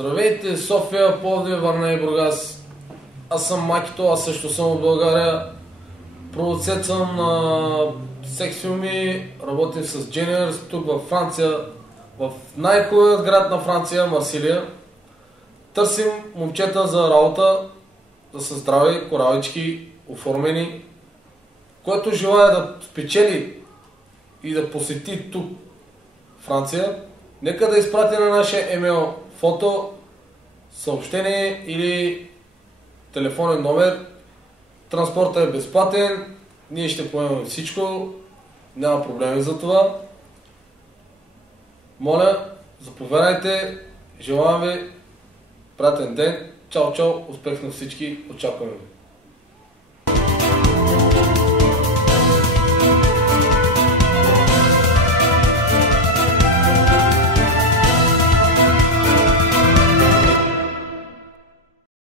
Здравейте, София, Пловдив, Варна и Бургас. Аз съм Макито, аз също съм от България. Продуцент съм на секс филми, работим с Genius тук във Франция, в най-хубавият град на Франция, Марсилия. Търсим момчета за работа, да са здрави, коралички, оформени. Който желая да спечели и да посети тук Франция, нека да изпрати на нашия емейл фото, съобщение или телефонен номер. Транспортът е безплатен, ние ще поемем всичко, няма проблеми за това. Моля, заповядайте, желавам ви приятен ден, чао, чао, успех на всички, очакваме ви.